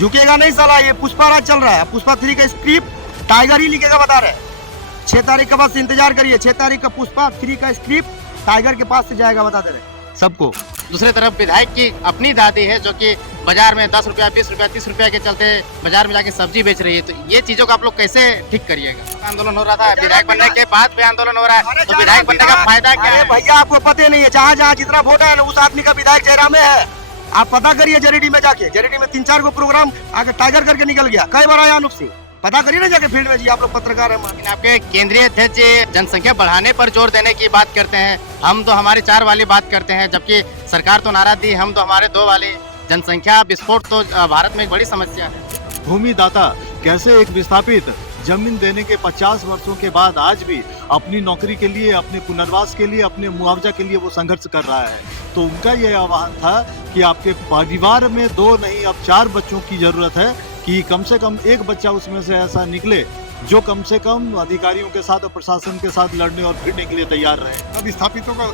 झुकेगा नहीं साला। ये पुष्पा राज चल रहा है। पुष्पा 3 का स्क्रिप्ट टाइगर ही लिखेगा, बता रहे हैं। 6 तारीख के बाद से इंतजार करिए। 6 तारीख का पुष्पा 3 का स्क्रिप्ट टाइगर के पास से जाएगा, बता दे रहे सबको। दूसरी तरफ विधायक की अपनी दादी है जो कि बाजार में 10 रुपया 20 रुपया 30 रुपया के चलते बाजार में जाके सब्जी बेच रही है, तो ये चीजों को आप लोग कैसे ठीक करिएगा? आंदोलन हो रहा था, विधायक बनने के बाद भी आंदोलन हो रहा है, तो विधायक बनने का फायदा क्या है? भैया आपको पता ही नहीं है, जहाँ जहाँ जितना वोट है ना उस आदमी का विधायक जयराम में है। आप पता करिए जरीडी में जाके। जरीडी में 3-4 को प्रोग्राम आगे टाइगर करके निकल गया। कई बार आया अनूप सिंह, पता करिए ना जाके फील्ड में जी। आप लोग पत्रकार हैं। लेकिन आपके केंद्रीय अध्यक्ष जी जनसंख्या बढ़ाने पर जोर देने की बात करते हैं, हम तो हमारे 4 वाली बात करते हैं, जबकि सरकार तो नारा दी हम तो हमारे 2 वाले। जनसंख्या विस्फोट तो भारत में एक बड़ी समस्या है। भूमिदाता कैसे एक विस्थापित जमीन देने के 50 वर्षों के बाद आज भी अपनी नौकरी के लिए, अपने पुनर्वास के लिए, अपने मुआवजा के लिए वो संघर्ष कर रहा है। तो उनका ये आह्वान था कि आपके परिवार में 2 नहीं अब 4 बच्चों की जरूरत है, कि कम से कम एक बच्चा उसमें से ऐसा निकले जो कम से कम अधिकारियों के साथ और प्रशासन के साथ लड़ने और भिड़ने के लिए तैयार रहे। विस्थापितों का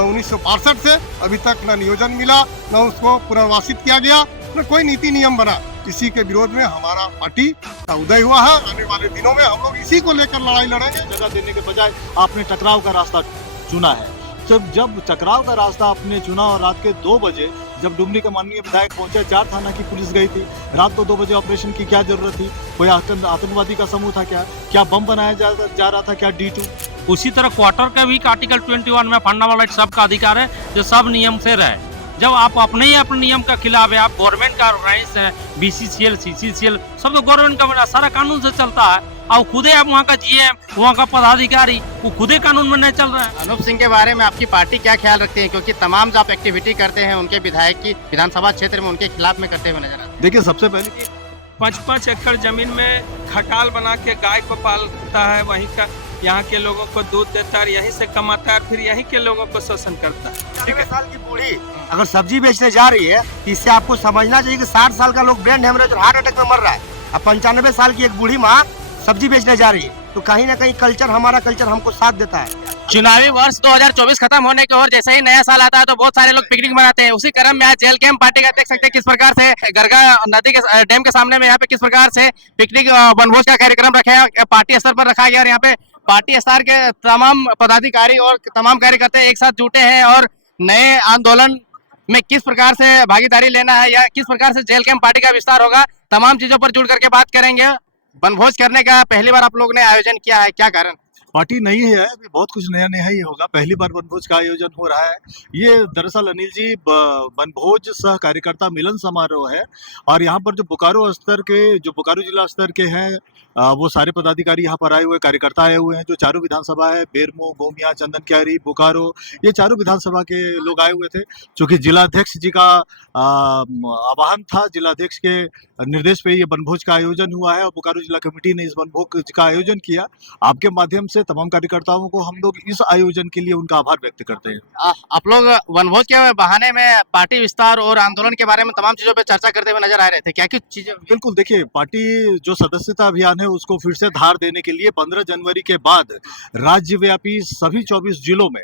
1962 से अभी तक न नियोजन मिला, न उसको पुनर्वासित किया गया, न कोई नीति नियम बना। इसी के विरोध में हमारा पार्टी का उदय हुआ है। आने वाले दिनों में हम लोग इसी को लेकर लड़ाई लड़ेंगे। जगह देने के बजाय आपने टकराव का रास्ता चुना है। जब टकराव का रास्ता आपने चुना और रात के 2 बजे जब डुमरी के माननीय विधायक पहुंचे, 4 थाना की पुलिस गई थी, रात को 2 बजे ऑपरेशन की क्या जरूरत थी? कोई आतंकवादी का समूह था क्या बम बनाया जा रहा था क्या? D2 उसी तरह क्वार्टर का भी आर्टिकल 21 में फंडामेंटल राइट सबका अधिकार है जो सब नियम से रहे। जब आप अपने ही अपने नियम का खिलाफ है, आप गवर्नमेंट का ऑर्गेनाइज है, BCCL CCCL सब तो गवर्नमेंट का बना, सारा कानून से चलता है। और खुदे आप वहाँ का GM, वहाँ का पदाधिकारी, वो खुदे कानून में नहीं चल रहा है। अनूप सिंह के बारे में आपकी पार्टी क्या ख्याल रखती है, क्योंकि तमाम जो आप एक्टिविटी करते हैं उनके विधायक की विधानसभा क्षेत्र में उनके खिलाफ में करते हुए नजर आते हैं? देखिए, सबसे पहले 5-5 एकड़ जमीन में खटाल बना के गाय को पालता है, वहीं का यहाँ के लोगों को दूध देता है, यहीं से कमाता है, फिर यहीं के लोगों को शोषण करता है। 90 साल की बूढ़ी अगर सब्जी बेचने जा रही है, इससे आपको समझना चाहिए कि 60 साल का लोग ब्रेन हेमरेज और हार्ट अटैक में मर रहा है। अब 95 साल की एक बूढ़ी माँ सब्जी बेचने जा रही है, तो कहीं ना कहीं कल्चर, हमारा कल्चर हमको साथ देता है। चुनावी वर्ष 2024 खत्म होने के और जैसे ही नया साल आता है तो बहुत सारे लोग पिकनिक मनाते हैं। उसी क्रम में आज जेल कैंप पार्टी का देख सकते हैं किस प्रकार से गरगा नदी के डैम के सामने में यहाँ पे किस प्रकार से पिकनिक वनभोज का कार्यक्रम रखा पार्टी स्तर पर रखा गया, और यहाँ पे पार्टी स्तर के तमाम पदाधिकारी और तमाम कार्यकर्ता एक साथ जुटे हैं और नए आंदोलन में किस प्रकार से भागीदारी लेना है या किस प्रकार से जेल कैंप पार्टी का विस्तार होगा, तमाम चीजों पर जुड़ करके बात करेंगे। वनभोज करने का पहली बार आप लोग ने आयोजन किया है, क्या कारण? पार्टी नई है, अभी बहुत कुछ नया नया ही होगा। पहली बार वनभोज का आयोजन हो रहा है। ये दरअसल अनिल जी वनभोज सह कार्यकर्ता मिलन समारोह है, और यहाँ पर जो बोकारो जिला स्तर के हैं वो सारे पदाधिकारी यहाँ पर आए हुए, कार्यकर्ता आए हुए हैं। जो चारों विधानसभा है, बेरमो, गोमिया, चंदनक्यारी, बोकारो, ये चारों विधानसभा के लोग आए हुए थे। चूँकि जिलाध्यक्ष जी का आह्वान था, जिलाध्यक्ष के निर्देश पे ये वनभोज का आयोजन हुआ है और बोकारो जिला कमेटी ने इस वनभोज का आयोजन किया। आपके माध्यम से तमाम कार्यकर्ताओं को हम लोग इस आयोजन के लिए उनका आभार व्यक्त करते हैं। आप लोग वनभोज के बहाने में पार्टी विस्तार और आंदोलन के बारे में तमाम चीजों पर चर्चा करते हुए नजर आ रहे थे, क्या कुछ चीजें? बिल्कुल, देखिए, पार्टी जो सदस्यता अभियान है उसको फिर से धार देने के लिए 15 जनवरी के बाद राज्यव्यापी सभी 24 जिलों में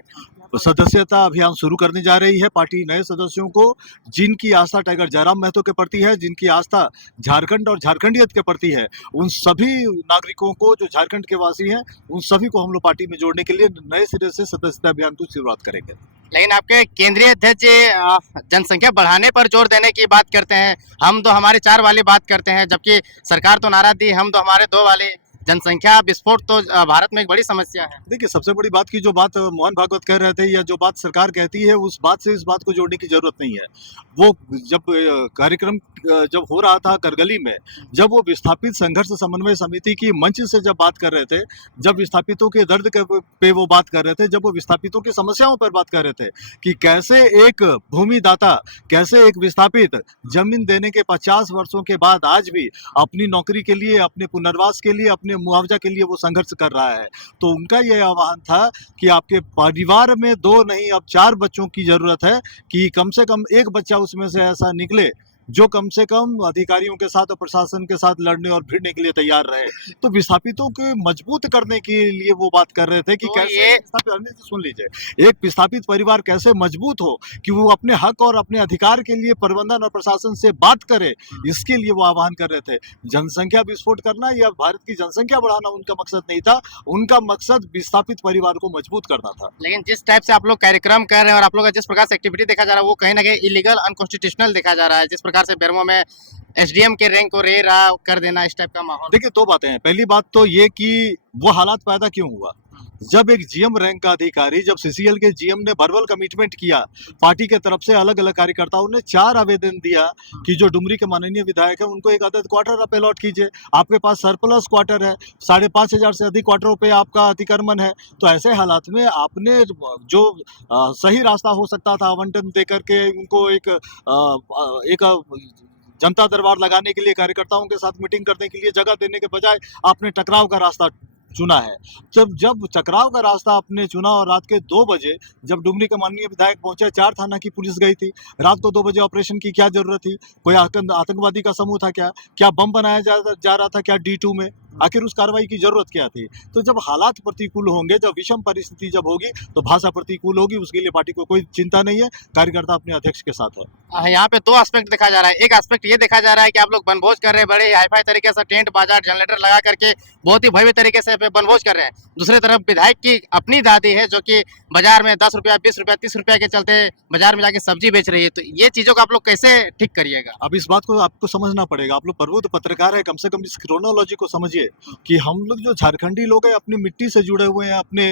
सदस्यता अभियान शुरू करने जा रही है। पार्टी नए सदस्यों को, जिनकी आस्था टाइगर जयराम महतो के प्रति है, जिनकी आस्था झारखंड और झारखंडियत के प्रति है, उन सभी नागरिकों को जो झारखंड के वासी हैं, उन सभी को हम लोग पार्टी में जोड़ने के लिए नए सिरे से सदस्यता अभियान की शुरुआत करेंगे। लेकिन आपके केंद्रीय अध्यक्ष जनसंख्या बढ़ाने पर जोर देने की बात करते हैं, हम तो हमारे 4 वाली बात करते हैं, जबकि सरकार तो नारा दी हम तो हमारे 2 वाले। जनसंख्या विस्फोट तो भारत में एक बड़ी समस्या है। देखिए, सबसे बड़ी बात की जो बात मोहन भागवत कह रहे थे, या जो बात सरकार कहती है, उस बात से इस बात को जोड़ने की जरूरत नहीं है। वो जब कार्यक्रम जब हो रहा था करगली में, जब वो विस्थापित संघर्ष समन्वय समिति की मंच से जब बात कर रहे थे, जब विस्थापितों के दर्द पे वो बात कर रहे थे, जब वो विस्थापितों की समस्याओं पर बात कर रहे थे कि कैसे एक भूमिदाता, कैसे एक विस्थापित जमीन देने के 50 वर्षों के बाद आज भी अपनी नौकरी के लिए, अपने पुनर्वास के लिए, अपने मुआवजा के लिए वो संघर्ष कर रहा है। तो उनका यह आह्वान था कि आपके परिवार में 2 नहीं अब 4 बच्चों की जरूरत है, कि कम से कम एक बच्चा उसमें से ऐसा निकले जो कम से कम अधिकारियों के साथ और प्रशासन के साथ लड़ने और भिड़ने के लिए तैयार रहे। तो विस्थापितों को मजबूत करने के लिए वो बात कर रहे थे कि तो कैसे सुन लीजिए, एक विस्थापित परिवार कैसे मजबूत हो कि वो अपने हक और अपने अधिकार के लिए प्रबंधन और प्रशासन से बात करे, इसके लिए वो आह्वान कर रहे थे। जनसंख्या विस्फोट करना या भारत की जनसंख्या बढ़ाना उनका मकसद नहीं था, उनका मकसद विस्थापित परिवार को मजबूत करना था। लेकिन जिस टाइप से आप लोग कार्यक्रम कर रहे हैं और आप लोग का जिस प्रकार से एक्टिविटी देखा जा रहा है वो कहीं ना कहीं इलीगल अनकॉन्स्टिट्यूशनल देखा जा रहा है। जिस प्रकार से बेरमो में एसडीएम के रैंक को रेरा कर देना, इस टाइप का माहौल। देखिए, दो बातें हैं। पहली बात तो ये कि वो हालात पैदा क्यों हुआ, जब एक जीएम रैंक का अधिकारी, जब सीसीएल के जीएम ने वर्बल कमिटमेंट किया, पार्टी के तरफ से अलग अलग कार्यकर्ताओं ने 4 आवेदन दिया कि जो डुमरी के माननीय विधायक है उनको एक अदद क्वार्टर आप अलॉट कीजिए, आपके पास सरप्लस क्वार्टर है, 5,500 से अधिक क्वार्टरों पे आपका अतिक्रमण है। तो ऐसे हालात में आपने जो सही रास्ता हो सकता था आवंटन दे करके उनको एक जनता दरबार लगाने के लिए, कार्यकर्ताओं के साथ मीटिंग करने के लिए जगह देने के बजाय आपने टकराव का रास्ता चुना है। जब टकराव का रास्ता आपने चुना और रात के 2 बजे जब डुमरी के माननीय विधायक पहुंचे, 4 थाना की पुलिस गई थी, रात को 2 बजे ऑपरेशन की क्या जरूरत थी? कोई आतंकवादी का समूह था क्या बम बनाया जा रहा था क्या D2 में? आखिर उस कार्रवाई की जरूरत क्या थी? तो जब हालात प्रतिकूल होंगे, जब विषम परिस्थिति जब होगी तो भाषा प्रतिकूल होगी, उसके लिए पार्टी को कोई चिंता नहीं है, कार्यकर्ता अपने अध्यक्ष के साथ है। यहाँ पे 2 एस्पेक्ट देखा जा रहा है। एक एस्पेक्ट ये देखा जा रहा है कि आप लोग बनभोज कर रहे हैं, बड़े हाईफाई तरीके से टेंट बाजार जनरेटर लगा करके बहुत ही भव्य तरीके से बनभोज कर रहे हैं। दूसरी तरफ विधायक की अपनी दादी है जो कि बाजार में 10 रुपया, 20 रुपया, 30 रुपया के चलते बाजार में जाके सब्जी बेच रही है। तो ये चीजों को आप लोग कैसे ठीक करिएगा? अब इस बात को आपको समझना पड़ेगा। आप लोग प्रबुद्ध पत्रकार है, कम से कम इस क्रोनोलॉजी को समझिए कि हम लोग जो झारखंडी लोग हैं अपनी मिट्टी से जुड़े हुए हैं, अपने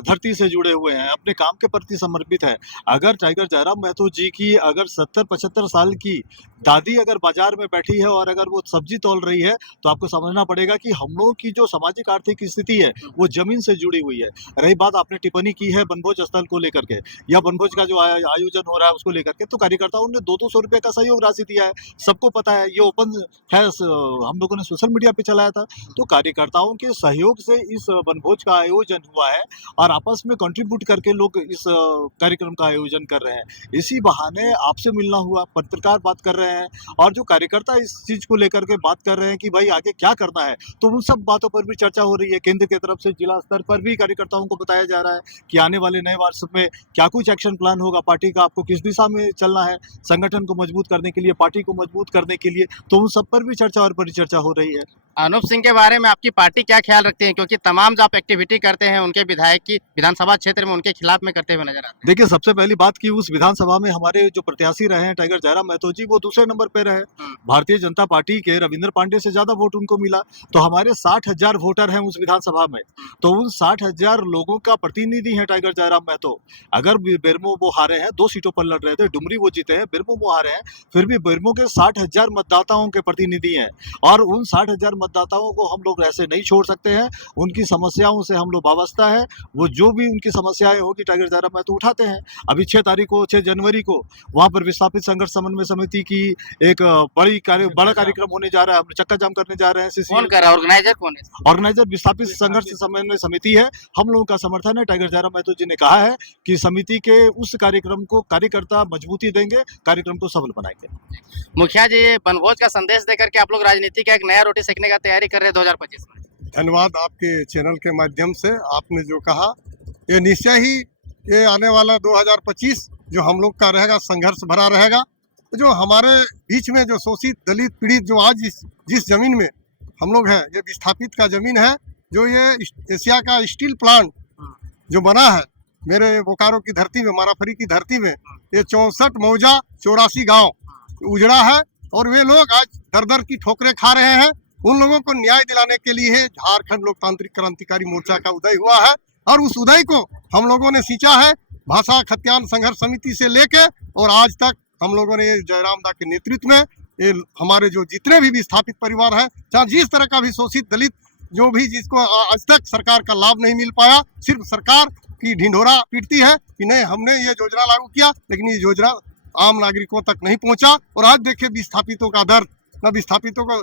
धरती से जुड़े हुए हैं, अपने काम के प्रति समर्पित है। अगर टाइगर जयराम महतो जी की अगर 70-75 साल की दादी अगर बाजार में बैठी है और अगर वो सब्जी तोल रही है तो आपको समझना पड़ेगा कि हम लोगों की जो सामाजिक आर्थिक स्थिति है वो जमीन से जुड़ी हुई है। रही बात आपने टिप्पणी की है बनभोज स्थल को लेकर के या बनभोज का जो आयोजन हो रहा है उसको लेकर के, तो कार्यकर्ताओं ने 200 रुपये का सहयोग राशि दिया है, सबको पता है, ये ओपन है, हम लोगों ने सोशल मीडिया पे चलाया था। तो कार्यकर्ताओं के सहयोग से इस बनभोज का आयोजन हुआ है और आपस में कंट्रीब्यूट करके लोग इस कार्यक्रम का आयोजन कर रहे हैं। इसी बहाने आपसे मिलना हुआ, पत्रकार बात कर रहे हैं और जो कार्यकर्ता इस चीज को लेकर के बात कर रहे हैं कि भाई आगे क्या करना है, तो उन सब बातों पर भी चर्चा हो रही है। केंद्र की तरफ से जिला स्तर पर भी कार्यकर्ताओं को बताया जा रहा है कि आने वाले नए वर्ष में क्या कुछ एक्शन प्लान होगा पार्टी का, आपको किस दिशा में चलना है संगठन को मजबूत करने के लिए, पार्टी को मजबूत करने के लिए। तो उन सब पर भी चर्चा और परिचर्चा हो रही है। अनूप सिंह के बारे में आपकी पार्टी क्या ख्याल रखती है, क्योंकि तमाम जो आप एक्टिविटी करते हैं उनके विधायक की विधानसभा क्षेत्र में उनके खिलाफ में करते हुए नजर आते हैं? देखिए, सबसे पहली बात की उस विधानसभा में हमारे जो प्रत्याशी रहे हैं टाइगर जयराम महतो जी, वो दूसरे नंबर पे रहे। भारतीय जनता पार्टी के रविंद्र पांडे से ज्यादा वोट उनको मिला। तो हमारे 60,000 वोटर हैं उस विधानसभा में, तो उन 60,000 लोगों का प्रतिनिधि है टाइगर जयराम महतो। अगर बेरमो वो हारे हैं, 2 सीटों पर लड़ रहे थे, डुमरी वो जीते हैं, बेरमो वो हारे हैं, फिर भी बेरमो के 60,000 मतदाताओं के प्रतिनिधि हैं और उन 60,000 मतदाताओं को हम लोग ऐसे नहीं छोड़ सकते हैं। उनकी समस्याओं से हम लोग वाबस्ता है, वो जो भी उनकी समस्याएं होगी टाइगर जयराम महतो उठाते हैं। अभी 6 जनवरी को वहाँ पर विस्थापित संघर्ष समन्वय समिति की एक बड़ा कार्यक्रम होने जा रहा है। हम चक्का जाम करने जा रहे हैं। कौन कर रहा है? ऑर्गेनाइजर कौन है? ऑर्गेनाइजर विस्थापित संघर्ष समन्वय समिति है। हम लोगों का समर्थन है। टाइगर जयराम महतो जी ने कहा है कि समिति के उस कार्यक्रम को कार्यकर्ता मजबूती देंगे, कार्यक्रम को सफल बनाएंगे। मुखिया जी, बनभोज का संदेश देकर के आप लोग राजनीति का एक नया रोटी सेकने का तैयारी कर रहे हैं 2025 में। धन्यवाद आपके चैनल के माध्यम से। आपने जो कहा ये निश्चय ही ये आने वाला 2025 जो हम लोग का रहेगा संघर्ष भरा रहेगा। जो हमारे बीच में जो शोषित दलित पीड़ित जो आज जिस जमीन में हम लोग हैं, ये विस्थापित का जमीन है, जो ये एशिया का स्टील प्लांट जो बना है मेरे बोकारो की धरती में, माराफरी की धरती में, ये 64 मौजा 84 गांव उजड़ा है और वे लोग आज दर दर की ठोकरें खा रहे हैं। उन लोगों को न्याय दिलाने के लिए झारखंड लोकतांत्रिक क्रांतिकारी मोर्चा का उदय हुआ है और उस उदय को हम लोगों ने सींचा है भाषा खतियान संघर्ष समिति से लेके और आज तक हम लोगों ने जयराम दा के नेतृत्व में ये हमारे जो जितने भी विस्थापित परिवार हैं, चाहे जिस तरह का भी शोषित दलित जो भी जिसको आज तक सरकार का लाभ नहीं मिल पाया, सिर्फ सरकार की ढिंढोरा पीटती है कि नहीं हमने ये योजना लागू किया, लेकिन ये योजना आम नागरिकों तक नहीं पहुंचा। और आज देखिए विस्थापितों का दर्द, न विस्थापितों को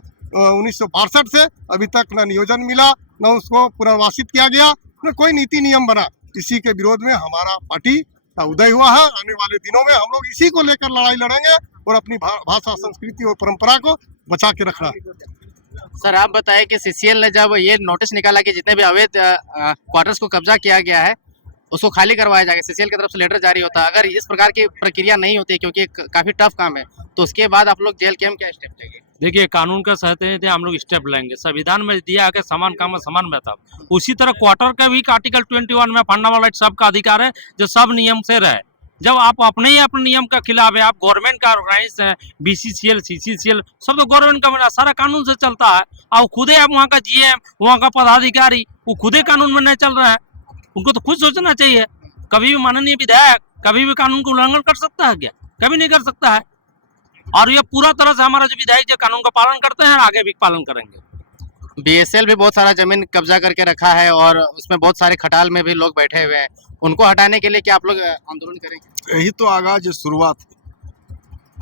1962 से अभी तक न नियोजन मिला, न उसको पुनर्वासित किया गया, न कोई नीति नियम बना। इसी के विरोध में हमारा पार्टी का उदय हुआ है। आने वाले दिनों में हम लोग इसी को लेकर लड़ाई लड़ेंगे और अपनी भाषा, संस्कृति और परंपरा को बचा के रखना। सर आप बताएं कि सीसीएल ने जब ये नोटिस निकाला कि जितने भी अवैध क्वार्टर्स को कब्जा किया गया है उसको खाली करवाया जाएगा, सीसीएल की तरफ से लेटर जारी होता है, अगर इस प्रकार की प्रक्रिया नहीं होती क्योंकि काफी टफ काम है, तो उसके बाद आप लोग जेल कैम क्या स्टेप लेंगे? देखिए, कानून का सहते थे हम लोग स्टेप लेंगे। संविधान में दिया है कि समान काम में समान बर्ताव, उसी तरह क्वार्टर का भी आर्टिकल 21 में फंडामेंटल राइट सबका अधिकार है जो सब नियम से रहे। जब आप अपने ही अपने नियम का खिलाफ है, आप गवर्नमेंट का ऑर्गेनाइज है, बीसीसीएल, सीसीसीएल सब तो गवर्नमेंट का सारा कानून से चलता है, और खुदे आप वहाँ का जीएम, वहाँ का पदाधिकारी वो खुदे कानून में नहीं चल रहा है, उनको तो खुद सोचना चाहिए। कभी भी माननीय विधायक कभी भी कानून का उल्लंघन कर सकता है क्या? कभी नहीं कर सकता है। और ये पूरा तरह से हमारा जो विधायक जो कानून का पालन करते हैं, आगे भी पालन करेंगे। बीएसएल भी बहुत सारा जमीन कब्जा करके रखा है और उसमें बहुत सारे खटाल में भी लोग बैठे हुए हैं, उनको हटाने के लिए क्या आप लोग आंदोलन करेंगे? यही तो आगाज शुरुआत है।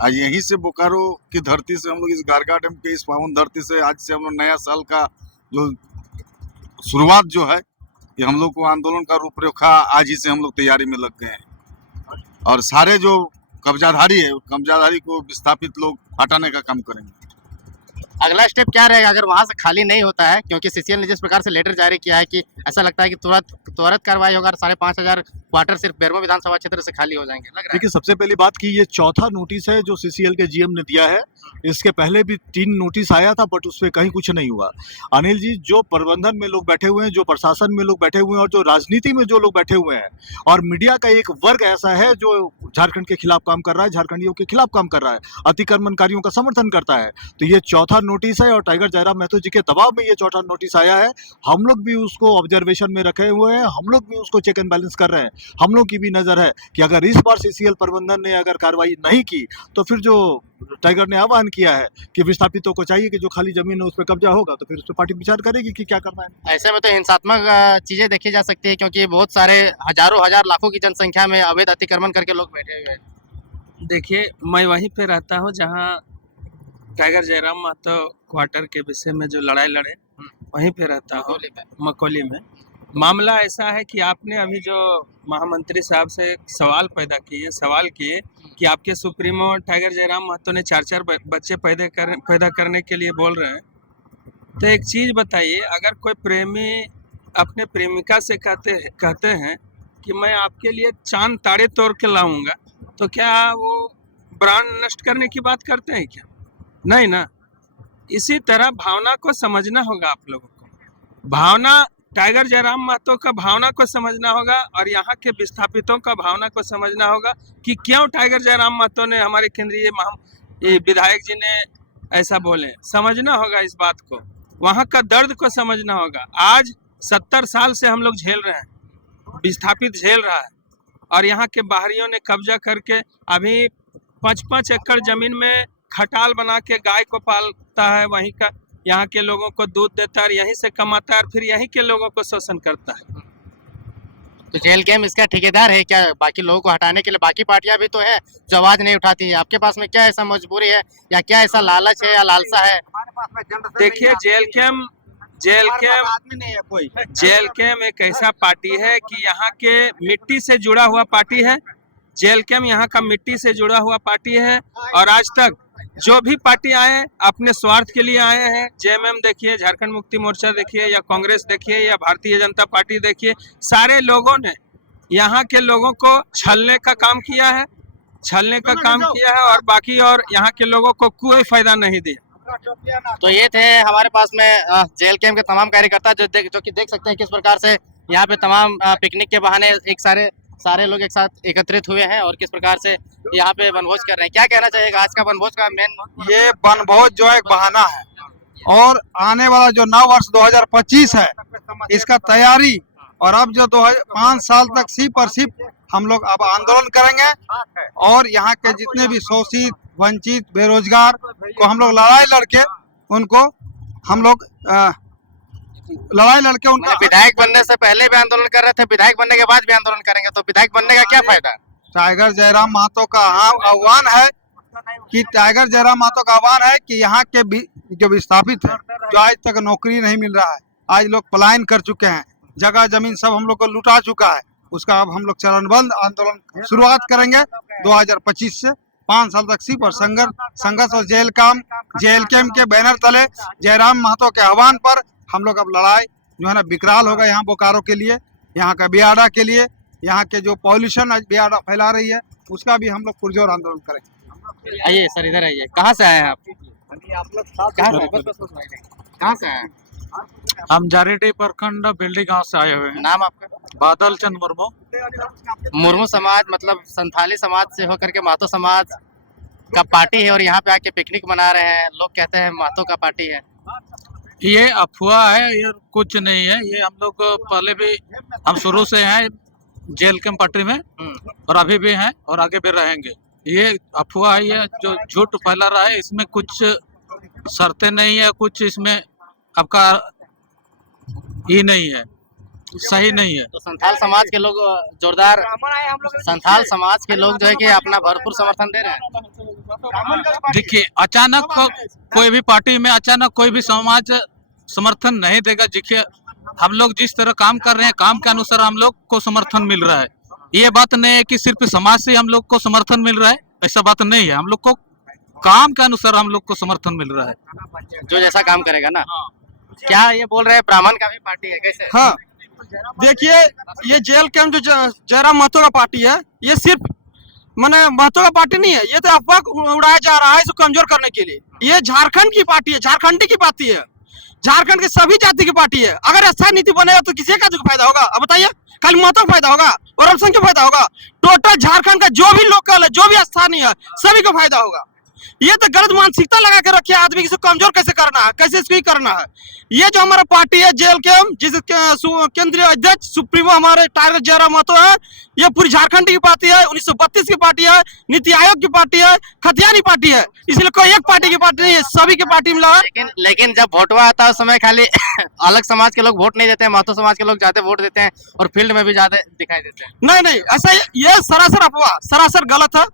आज यहीं से बोकारो की धरती से हम लोग इस गारगा डैम के इस पावन धरती से आज से हम लोग नया साल का जो शुरुआत जो है, ये हम लोग को आंदोलन का रूपरेखा आज ही से हम लोग तैयारी में लग गए हैं और सारे जो कब्जाधारी है, कब्जाधारी को विस्थापित लोग हटाने का काम करेंगे। अगला स्टेप क्या रहेगा अगर वहां से खाली नहीं होता है? क्योंकि सीसीएल ने जिस प्रकार से लेटर जारी किया है कि ऐसा लगता है कि त्वरित कार्रवाई होगा, 5,500 क्वार्टर सिर्फ बेरमो विधानसभा क्षेत्र से खाली हो जाएंगे, लग रहा है। देखिए, सबसे पहली बात कि ये चौथा नोटिस है जो सीसीएल के जीएम ने दिया है। इसके पहले भी 3 नोटिस आया था, बट उसमें कहीं कुछ नहीं हुआ। अनिल जी, जो प्रबंधन में लोग बैठे हुए हैं, जो प्रशासन में लोग बैठे हुए हैं और जो राजनीति में जो लोग बैठे हुए हैं, और मीडिया का एक वर्ग ऐसा है जो झारखंड के खिलाफ काम कर रहा है, झारखंडियों के खिलाफ काम कर रहा है, अतिक्रमणकारियों का समर्थन करता है। तो ये चौथा नोटिस है और टाइगर जयराम महतो जी के दबाव में ये चौथा नोटिस आया है। हम लोग भी उसको ऑब्जर्वेशन में रखे हुए हैं, हम लोग भी उसको चेक एंड बैलेंस कर रहे हैं। हम लोग की भी नजर है कि अगर इस बार सीसीएल प्रबंधन ने अगर कार्रवाई नहीं की तो फिर जो टाइगर ने आह्वान किया है कि विस्थापितों को चाहिए कि जो खाली जमीन है उस पर कब्जा होगा, तो फिर उस पर पार्टी विचार करेगी कि क्या करना है। ऐसे में तो हिंसात्मक चीजें देखी जा सकती है, क्योंकि बहुत सारे हजारों हजार लाखों की जनसंख्या में अवैध अतिक्रमण करके लोग बैठे हुए हैं। देखिए, मैं वहीं पे रहता हूँ जहाँ टाइगर जयराम महतो क्वार्टर के विषय में जो लड़ाई लड़े, वहीं पे रहता हूँ, मकोली में। मामला ऐसा है कि आपने अभी जो महामंत्री साहब से सवाल किए कि आपके सुप्रीमो टाइगर जयराम महतो ने 4 बच्चे पैदा करने के लिए बोल रहे हैं। तो एक चीज़ बताइए, अगर कोई प्रेमी अपने प्रेमिका से कहते हैं कि मैं आपके लिए चांद तारे तोड़ के लाऊंगा, तो क्या वो प्राण नष्ट करने की बात करते हैं क्या? नहीं ना। इसी तरह भावना को समझना होगा आप लोगों को। भावना, टाइगर जयराम महतो का भावना को समझना होगा और यहाँ के विस्थापितों का भावना को समझना होगा कि क्यों टाइगर जयराम महतो ने, हमारे केंद्रीय विधायक जी ने ऐसा बोले। समझना होगा इस बात को, वहाँ का दर्द को समझना होगा। आज 70 साल से हम लोग झेल रहे हैं, विस्थापित झेल रहा है, और यहाँ के बाहरियों ने कब्जा करके अभी 5-5 एकड़ जमीन में खटाल बना के गाय को पालता है, वहीं का यहाँ के लोगों को दूध देता है और यहीं से कमाता है और फिर यहीं के लोगों को शोषण करता है। तो जेल कैम इसका ठेकेदार है क्या? बाकी लोगों को हटाने के लिए बाकी पार्टियां भी तो है जो आवाज नहीं उठाती है। आपके पास में क्या ऐसा मजबूरी है या क्या ऐसा लालच है या लालसा है? देखिए, जेल कैम एक ऐसा पार्टी है कि यहाँ के मिट्टी से जुड़ा हुआ पार्टी है। जेल कैम यहाँ का मिट्टी से जुड़ा हुआ पार्टी है और आज तक जो भी पार्टी आए अपने स्वार्थ के लिए आए हैं। जेएमएम देखिए, झारखंड मुक्ति मोर्चा देखिए, या कांग्रेस देखिए, या भारतीय जनता पार्टी देखिए, सारे लोगों ने यहाँ के लोगों को छलने का काम किया है और बाकी और यहाँ के लोगों को कोई फायदा नहीं दिया। तो ये थे हमारे पास में जेल कैम के तमाम कार्यकर्ता जो कि देख सकते हैं किस प्रकार से यहाँ पे तमाम पिकनिक के बहाने एक सारे लोग एक साथ एकत्रित हुए हैं और किस प्रकार से यहाँ पे वनभोज कर रहे हैं। क्या कहना चाहिएगा आज का वनभोज का मेन? ये वनभोज जो एक बहाना है और आने वाला जो नव वर्ष 2025 है इसका तैयारी, और अब जो 5 साल तक सिर्फ हम लोग अब आंदोलन करेंगे और यहाँ के जितने भी शोषित, वंचित, बेरोजगार को हम लोग लड़ाई लड़के उनका विधायक बनने से पहले भी आंदोलन कर रहे थे, विधायक बनने के बाद भी आंदोलन करेंगे, तो विधायक बनने का क्या फायदा? टाइगर जयराम महतो का आह्वान है कि यहाँ के जो विस्थापित है, जो आज तक नौकरी नहीं मिल रहा है, आज लोग पलायन कर चुके हैं, जगह जमीन सब हम लोग को लुटा चुका है, उसका अब हम लोग चरणबद्ध आंदोलन शुरुआत करेंगे 2025 से 5 साल तक सिर्फ और संघर्ष और जेल कैम्प के बैनर तले जयराम महतो के आह्वान पर हम लोग अब लड़ाई जो है ना विकराल होगा यहाँ बोकारो के लिए, यहाँ का बियाडा के लिए, यहाँ के जो पॉल्यूशन बियाडा फैला रही है उसका भी हम लोग पुरजोर आंदोलन करेंगे। आइए सर, इधर आइए। कहाँ से आए हैं आप? कहाँ से? कहाँ से आए हैं? हम जारेडी प्रखंड बेल्डी गांव से आए हुए हैं। नाम आपका? बादल चंद मुर्मू। मुर्मू समाज मतलब संथाली समाज से होकर के महतो समाज का पार्टी है और यहाँ पे आके पिकनिक मना रहे हैं। लोग कहते हैं महतो का पार्टी है। ये अफवाह है, ये कुछ नहीं है। ये हम लोग पहले भी, हम शुरू से हैं जेल कैंप पार्टी में और अभी भी हैं और आगे भी रहेंगे। ये अफवाह है, ये जो झूठ फैला रहा है, इसमें कुछ शर्तें नहीं है, कुछ इसमें आपका ये नहीं है, सही नहीं है। तो संथाल समाज के लोग जोरदार, संथाल समाज के लोग जो है कि अपना भरपूर समर्थन दे रहे हैं। देखिए, अचानक कोई भी पार्टी में अचानक कोई भी समाज समर्थन नहीं देगा। देखिए, हम लोग जिस तरह काम कर रहे हैं, काम के अनुसार हम लोग को समर्थन मिल रहा है। ये बात नहीं है कि सिर्फ समाज से हम लोग को समर्थन मिल रहा है, ऐसा बात नहीं है। हम लोग को काम के अनुसार हम लोग को समर्थन मिल रहा है, जो जैसा काम करेगा ना। क्या ये बोल रहे हैं ब्राह्मण का भी पार्टी है, कैसे? हाँ, देखिए, ये जेल कैंप जो जयराम महतो का पार्टी है, ये सिर्फ माने महतो का पार्टी नहीं है, ये तो अफवाह उड़ाया जा रहा है इसको कमजोर करने के लिए। ये झारखंड की पार्टी है, झारखंडी की पार्टी है, झारखंड के सभी जाति की पार्टी है। अगर अच्छा नीति बनेगा तो किसी का जो फायदा होगा? अब बताइए, खाली महतो का फायदा होगा और अल्पसंख्यक फायदा होगा? टोटल झारखंड का जो भी लोकल है, जो भी स्थानीय है, सभी को फायदा होगा। ये तो गलत मानसिकता लगा के रखी है आदमी, किसी कमजोर कैसे करना है, कैसे इसको ही करना है। ये जो हमारा पार्टी है जेल कैंप, जिसके केंद्रीय अध्यक्ष सुप्रीमो हमारे टाइगर जयराम महतो है, ये पूरी झारखंड की पार्टी है, 1932 की पार्टी है, नीति आयोग की पार्टी है, खतियानी पार्टी है। इसलिए कोई एक पार्टी की पार्टी नहीं है, सभी की पार्टी मिला है। लेकिन जब वोटवा आता है उस समय खाली अलग समाज के लोग वोट नहीं देते हैं, महतो समाज के लोग ज्यादा वोट देते हैं और फील्ड में भी ज्यादा दिखाई देते हैं। नहीं, ऐसा ये सरासर अफवाह, सरासर गलत है,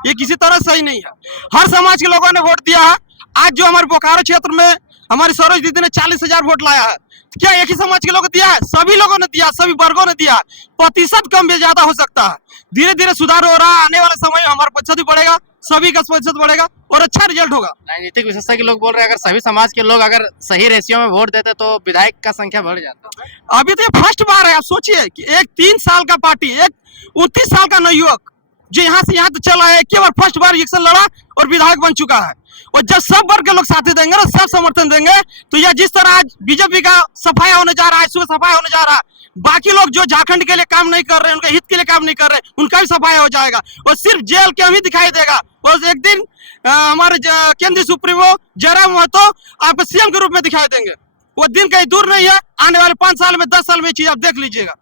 ये किसी तरह सही नहीं है। हर समाज के लोगों ने वोट दिया है। आज जो हमारे बोकारो क्षेत्र में हमारी सरोज दीदी ने 40,000 वोट लाया है, क्या एक ही समाज के लोग दिया है? सभी लोगों ने दिया, सभी वर्गों ने दिया। प्रतिशत कम या ज्यादा हो सकता है, धीरे धीरे सुधार हो रहा है। आने वाले समय में हमारा प्रतिशत भी बढ़ेगा, सभी का प्रतिशत बढ़ेगा और अच्छा रिजल्ट होगा। राजनीतिक विशेषज्ञ लोग बोल रहे हैं अगर सभी समाज के लोग अगर सही रेशियो में वोट देते तो विधायक का संख्या बढ़ जाता। अभी तो ये फर्स्ट बार है। आप सोचिए कि एक 3 साल का पार्टी, एक 29 साल का नवयुवक जो यहाँ से यहाँ तक चला है, केवल फर्स्ट बार इलेक्शन लड़ा और विधायक बन चुका है। और जब सब वर्ग के लोग साथ देंगे ना, सब समर्थन देंगे, तो यह जिस तरह आज बीजेपी का सफाया होने जा रहा है, सुबह सफाया होने जा रहा है, बाकी लोग जो झारखंड के लिए काम नहीं कर रहे हैं, उनके हित के लिए काम नहीं कर रहे हैं, उनका भी सफाया हो जाएगा। और सिर्फ जेल के हम ही दिखाई देगा। और एक दिन हमारे केंद्रीय सुप्रीमो जयराम महतो आपको सीएम के रूप में दिखाई देंगे। वो दिन कहीं दूर नहीं है, आने वाले 5 साल में 10 साल में चीज आप देख लीजिएगा।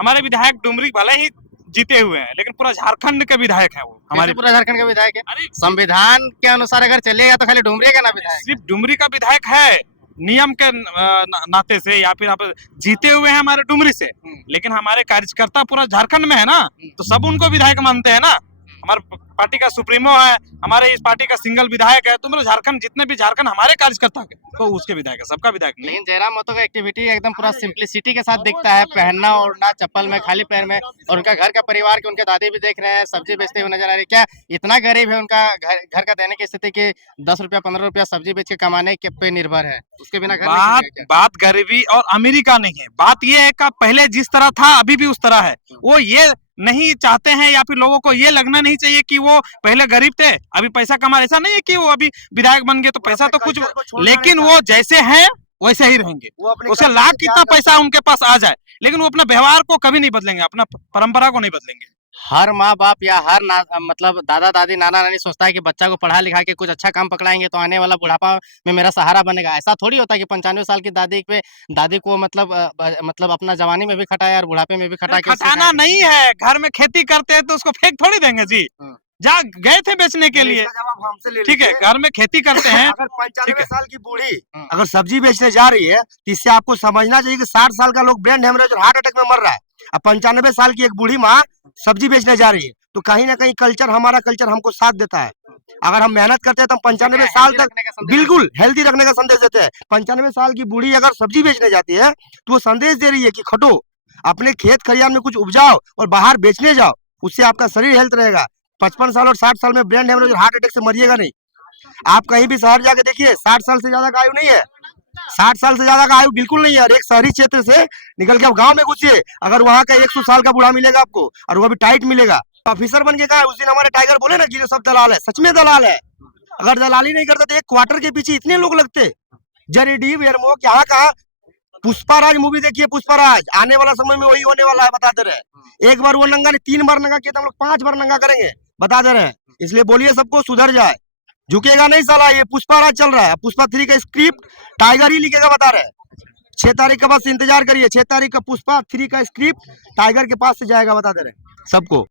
हमारे विधायक डुमरी भले ही जीते हुए हैं, लेकिन पूरा झारखंड के विधायक है वो। हमारे पूरा झारखंड का विधायक है। संविधान के अनुसार अगर चलेगा तो खाली डुमरी का ना विधायक, सिर्फ डुमरी का विधायक है नियम के नाते से, या फिर आप जीते हुए हैं हमारे डुमरी से, लेकिन हमारे कार्यकर्ता पूरा झारखंड में है ना, तो सब उनको विधायक मानते हैं ना। हमारे पार्टी का सुप्रीमो है, हमारे इस पार्टी का सिंगल विधायक है, तो मेरे झारखंड जितने भी झारखंड हमारे कार्यकर्ता के तो उसके विधायक है, सबका विधायक नहीं। लेकिन जयराम महतो का एक्टिविटी एकदम पूरा सिंपलिसिटी के साथ दिखता है, पहनना ओढ़ना चप्पल में, खाली पैर में, और उनका घर का परिवार के उनके दादी भी देख रहे हैं, सब्जी बेचते हुए नजर आ रही है। क्या इतना गरीब है उनका घर का देने की स्थिति की 10 रुपया 15 रुपया सब्जी बेच के कमाने के पे निर्भर है, उसके बिना घर बात गरीबी और अमीरी का नहीं है। बात यह है कि पहले जिस तरह था अभी भी उस तरह है। वो ये नहीं चाहते हैं, या फिर लोगों को ये लगना नहीं चाहिए कि वो पहले गरीब थे अभी पैसा कमा। ऐसा नहीं है कि वो अभी विधायक बन गए तो पैसा तो कुछ, लेकिन वो जैसे हैं वैसे ही रहेंगे। उसे लाख कितना पैसा उनके पास आ जाए, लेकिन वो अपना व्यवहार को कभी नहीं बदलेंगे, अपना परंपरा को नहीं बदलेंगे। हर माँ बाप या हर मतलब दादा दादी नाना नानी सोचता है कि बच्चा को पढ़ा लिखा के कुछ अच्छा काम पकड़ाएंगे तो आने वाला बुढ़ापा में मेरा सहारा बनेगा। ऐसा थोड़ी होता है कि 95 साल की दादी को मतलब अपना जवानी में भी खटाया और बुढ़ापे में भी खटा के। खटाना नहीं है, घर में खेती करते हैं तो उसको फेंक थोड़ी देंगे जी। जा गए थे बेचने के लिए, ठीक है, घर में खेती करते हैं। अगर 95 साल की बूढ़ी अगर सब्जी बेचने जा रही है तो इससे आपको समझना चाहिए कि 60 साल का लोग ब्रेन हेमरेज और हार्ट अटैक में मर रहा है। अब 95 साल की एक बूढ़ी माँ सब्जी बेचने जा रही है, तो कहीं ना कहीं कल्चर, हमारा कल्चर हमको साथ देता है। अगर हम मेहनत करते हैं तो हम 95 साल तक बिल्कुल हेल्दी रखने का संदेश देते हैं। 95 साल की बूढ़ी अगर सब्जी बेचने जाती है तो वो संदेश दे रही है कि खटो, अपने खेत खलिहान में कुछ उपजाओ और बाहर बेचने जाओ, उससे आपका शरीर हेल्थ रहेगा। 55 साल और 60 साल में ब्रेन हेमरेज और हार्ट अटैक से मरिएगा नहीं। आप कहीं भी शहर जाके देखिए, 60 साल से ज्यादा का आयु नहीं है, 60 साल से ज्यादा का आयु बिल्कुल नहीं है। और एक शहरी क्षेत्र से निकल के आप गांव में घुसिए, अगर वहाँ का 100 साल का बूढ़ा मिलेगा आपको, और वो भी टाइट मिलेगा। ऑफिसर बन के कहा उस दिन हमारे टाइगर बोले ना कि ये सब दलाल है, सच में दलाल है। अगर दलाली नहीं करते तो एक क्वार्टर के पीछे इतने लोग लगते। जरीडी वेरमोक यहाँ का पुष्पाराज मूवी देखिए, पुष्पाराज आने वाला समय में वही होने वाला है, बता दे रहे हैं। एक बार वो नंगा नहीं, 3 बार नंगा किया तो हम लोग 5 बार नंगा करेंगे, बता दे रहे हैं। इसलिए बोलिए सबको सुधर जाए, झुकेगा नहीं साला। ये पुष्पाराज चल रहा है, पुष्पा 3 का स्क्रिप्ट टाइगर ही लिखेगा, बता रहे हैं। 6 तारीख का बस इंतजार करिए, 6 तारीख का पुष्पा 3 का स्क्रिप्ट टाइगर के पास से जाएगा, बता दे रहे हैं सबको।